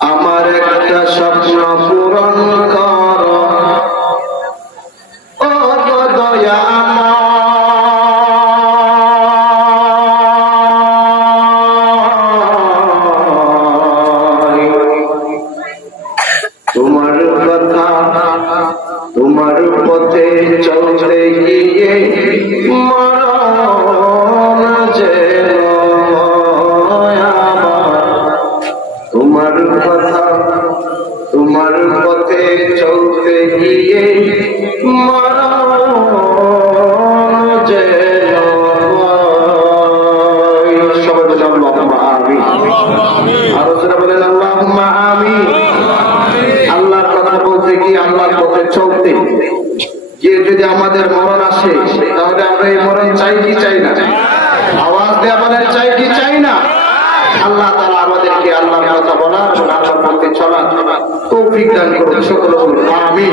আমার একটা স্বপ্ন পূরণ কর ও গো দয়াময়। তোমার কথা তোমার পথে চলতে গিয়ে মরণ যেন আমার। তোমার কথা তোমার পথে চলতে গিয়ে মরণ যেন হয়। সবাই বলে আল্লাহুম্মা আমিন। আরো যারা বলেন আল্লাহুম্মা আমিন। আল্লাহর কথা বলতে গিয়ে আল্লাহর পথে চলতে গিয়ে যদি আমাদের মরণ আসে, তাহলে আমরা এই মরণ চাই কি চাই না? আওয়াজ দেয়া বলেন চাই কি চাই না? আল্লাহ তাআলা আমাদেরকে আল্লাহর কথা বলার এবং আল্লাহর পথে চলার তৌফিক দান করুন। সকলে বলুন আমিন।